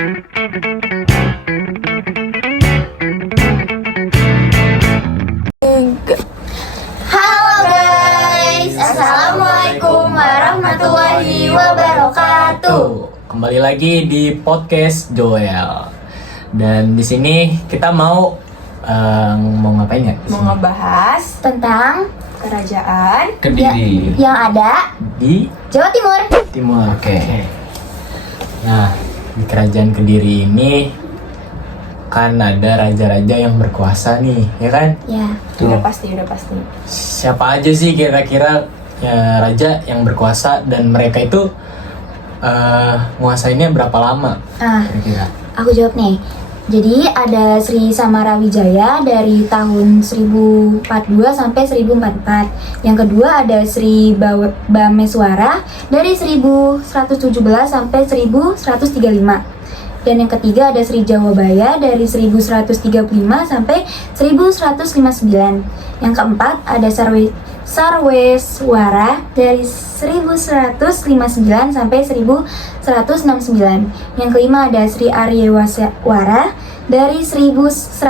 Halo guys, Assalamualaikum warahmatullahi wabarakatuh. Kembali lagi di podcast Joel. Dan di sini kita mau ngapain ya? Mau ngebahas Tentang kerajaan Kediri yang ada di Jawa Timur. Timur. Oke. Nah, di kerajaan Kediri ini kan ada raja-raja yang berkuasa nih, ya kan? Ya, udah pasti. Siapa aja sih kira-kira ya, raja yang berkuasa dan mereka itu nguasainnya berapa lama kira-kira? aku jawab nih. Jadi ada Sri Samarawijaya dari tahun 1042 sampai 1044. Yang kedua ada Sri Bameswara dari 1117 sampai 1135. Dan yang ketiga ada Sri Jawabaya dari 1135 sampai 1159. Yang keempat ada Sarweswara dari 1159 sampai 1169. Yang kelima ada Sri Aryewara dari 1169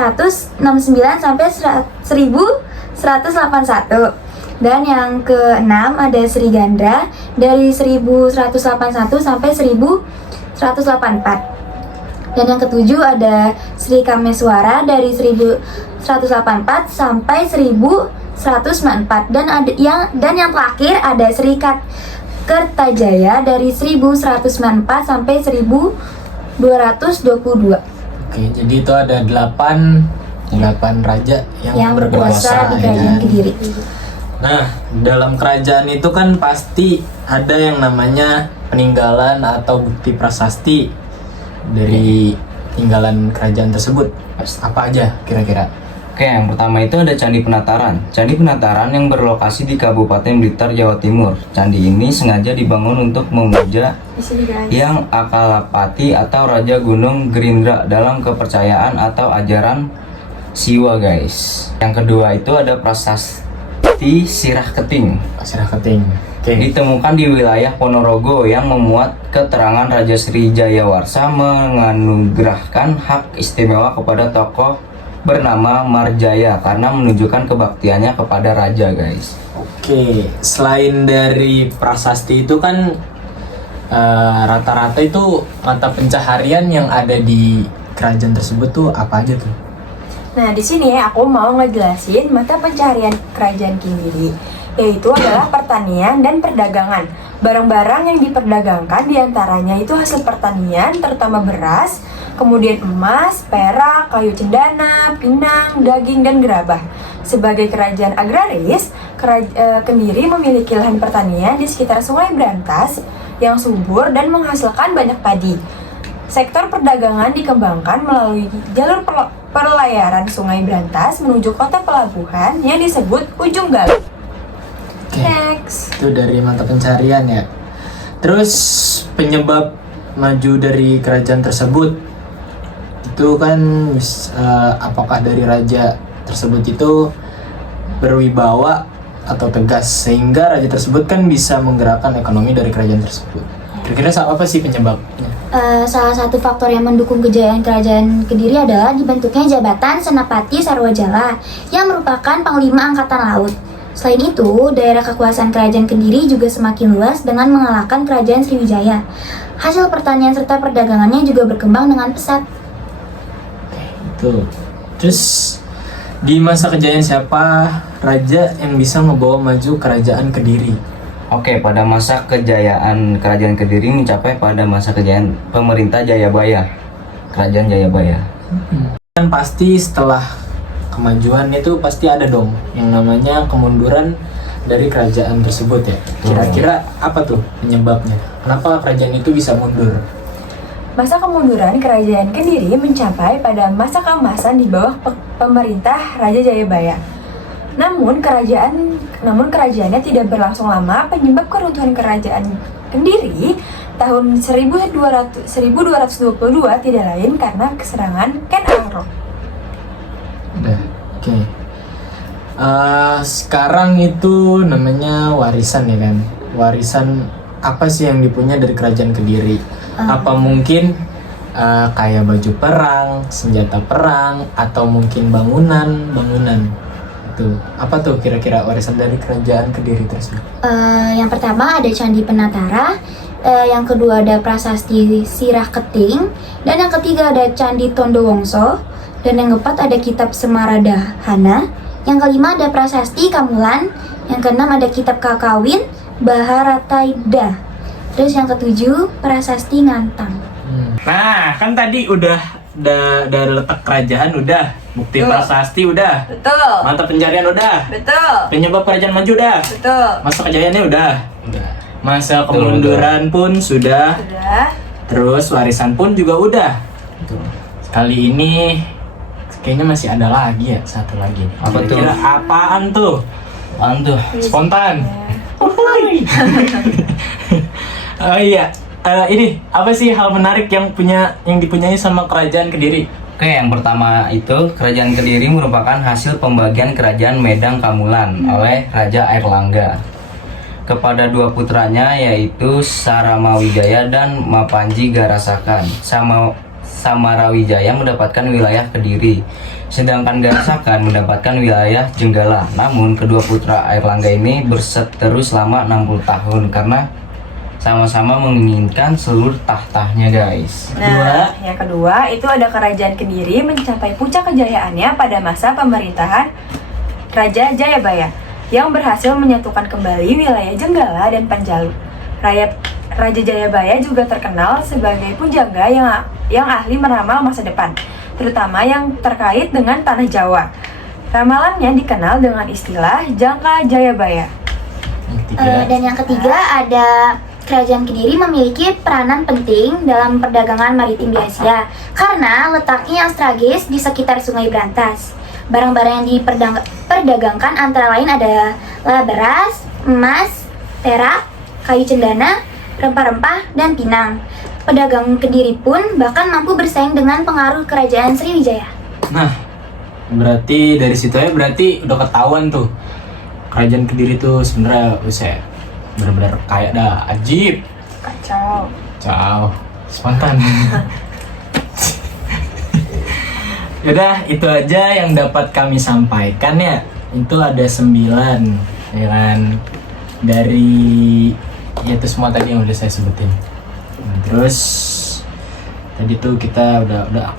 sampai 1181. Dan yang keenam ada Sri Gandra dari 1181 sampai 1184. Dan yang ketujuh ada Sri Kameswara dari 1184 sampai 1194. Dan yang terakhir ada Sri Kertajaya dari 1194 sampai 1222. Oke, jadi itu ada 8 raja yang berkuasa di kerajaan Kediri. Nah, dalam kerajaan itu kan pasti ada yang namanya peninggalan atau bukti prasasti dari tinggalan kerajaan tersebut. Apa aja kira-kira? Oke, yang pertama itu ada Candi Penataran. Candi Penataran yang berlokasi di Kabupaten Blitar, Jawa Timur. Candi ini sengaja dibangun untuk memuja yang Akalapati atau Raja Gunung Gerindra dalam kepercayaan atau ajaran Siwa, guys. Yang kedua itu ada Prasasti Sirah Keting. Sirah Keting. Oke. Ditemukan di wilayah Ponorogo yang memuat keterangan Raja Sri Jayawarsa menganugerahkan hak istimewa kepada tokoh bernama Marjaya karena menunjukkan kebaktiannya kepada raja, guys. Oke, selain dari prasasti itu kan rata-rata itu mata pencaharian yang ada di kerajaan tersebut tuh apa aja tuh? Nah, di sini aku mau ngejelasin mata pencaharian kerajaan Kediri, yaitu adalah pertanian dan perdagangan. Barang-barang yang diperdagangkan diantaranya itu hasil pertanian, terutama beras, kemudian emas, perak, kayu cendana, pinang, daging, dan gerabah. Sebagai kerajaan agraris, Kediri memiliki lahan pertanian di sekitar Sungai Brantas yang subur dan menghasilkan banyak padi. Sektor perdagangan dikembangkan melalui jalur perlayaran Sungai Brantas menuju kota pelabuhan yang disebut Ujung Galuh. Next. Itu dari mata pencarian ya. Terus penyebab maju dari kerajaan tersebut itu kan apakah dari raja tersebut itu berwibawa atau tegas sehingga raja tersebut kan bisa menggerakkan ekonomi dari kerajaan tersebut. Kira-kira apa sih penyebabnya? Salah satu faktor yang mendukung kejayaan kerajaan Kediri adalah dibentuknya jabatan Senapati Sarwajala yang merupakan Panglima Angkatan Laut. Selain itu, daerah kekuasaan kerajaan Kediri juga semakin luas dengan mengalahkan kerajaan Sriwijaya. Hasil pertanian serta perdagangannya juga berkembang dengan pesat. Itu. Terus di masa kejayaan siapa raja yang bisa ngebawa maju kerajaan Kediri? Oke, pada masa kejayaan kerajaan Kediri mencapai pada masa kejayaan pemerintah Jayabaya, kerajaan Jayabaya. Kan pasti setelah kemajuan itu pasti ada dong yang namanya kemunduran dari kerajaan tersebut ya. Kira-kira apa tuh penyebabnya? Kenapa kerajaan itu bisa mundur? Masa kemunduran kerajaan Kediri mencapai pada masa keemasan di bawah pemerintah Raja Jayabaya. Namun kerajaannya tidak berlangsung lama. Penyebab keruntuhan kerajaan Kediri tahun 1222 tidak lain karena keserangan Ken Arok. Udah, oke. Sekarang itu namanya warisan ya kan? Warisan apa sih yang dipunya dari kerajaan Kediri? Apa mungkin kayak baju perang, senjata perang, atau mungkin bangunan. Itu apa tuh kira-kira warisan dari kerajaan Kediri tersebut? Yang pertama ada Candi Penatara, yang kedua ada Prasasti Sirah Keting, dan yang ketiga ada Candi Tondo Wongso, dan yang keempat ada Kitab Semaradahana, yang kelima ada Prasasti Kamulan, yang keenam ada Kitab Kakawin Baharataida, terus yang ketujuh Prasasti Ngantang. Nah, kan tadi udah dari letak kerajaan udah, bukti Betul. prasasti udah, Betul. mantap pencarian udah, Betul. penyebab kerajaan maju udah, Betul. masa kejayaannya udah, masa Betul, kemunduran pun sudah, Sudah. terus warisan pun juga udah. Kali ini kayaknya masih ada lagi ya, satu lagi. Apa tuh? Kira apaan tuh? Apaan tuh? Spontan. Oh iya, ini apa sih hal menarik yang dipunyai sama kerajaan Kediri? Oke, yang pertama itu Kerajaan Kediri merupakan hasil pembagian Kerajaan Medang Kamulan oleh Raja Airlangga kepada dua putranya, yaitu Saramawijaya dan Mapanji Garasakan. Samarawijaya mendapatkan wilayah Kediri, sedangkan Garasakan mendapatkan wilayah Jenggala. Namun kedua putra Airlangga ini berseteru selama 60 tahun karena sama-sama menginginkan seluruh tahtanya, guys. Nah, yang kedua itu ada Kerajaan Kediri mencapai puncak kejayaannya pada masa pemerintahan Raja Jayabaya yang berhasil menyatukan kembali wilayah Jenggala dan Panjalu. Raja Jayabaya juga terkenal sebagai pujangga yang ahli meramal masa depan, terutama yang terkait dengan tanah Jawa. Ramalannya dikenal dengan istilah Jangka Jayabaya. Dan yang ketiga ada Kerajaan Kediri memiliki peranan penting dalam perdagangan maritim di Asia karena letaknya yang strategis di sekitar Sungai Brantas. Barang-barang yang diperdagangkan antara lain adalah beras, emas, perak, kayu cendana, rempah-rempah, dan pinang. Pedagang Kediri pun bahkan mampu bersaing dengan pengaruh Kerajaan Sriwijaya. Nah, berarti dari situ ya berarti udah ketahuan tuh kerajaan Kediri tuh sebenarnya benar-benar kayak dah, ajib. Kacau. Ciao, spontan. Yaudah, itu aja yang dapat kami sampaikan ya. Itu ada 9, ya kan? Dari ya itu semua tadi yang udah saya sebutin. Nah, terus tadi tuh kita udah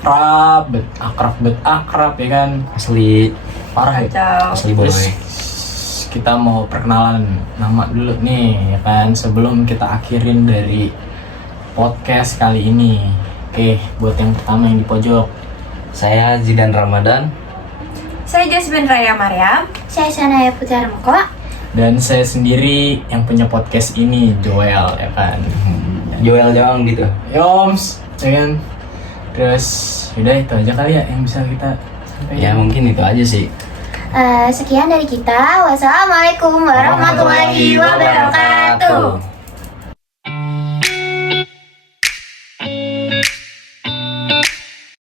akrab ya kan? Asli Parah ya. Kacau. asli Terus boy. kita mau perkenalan nama dulu nih ya kan, sebelum kita akhirin dari podcast kali ini. Oke, buat yang pertama yang di pojok, Saya Zidan Ramadan. Saya Jasmine Raya Mariam. Saya Sanaya Putra Moko. dan saya sendiri yang punya podcast ini, Joel ya kan. Joel doang gitu. Yoms, ya kan. Terus udah itu aja kali ya yang bisa kita sampaikan. Ya mungkin itu aja sih. Sekian dari kita. Wassalamualaikum warahmatullahi wabarakatuh.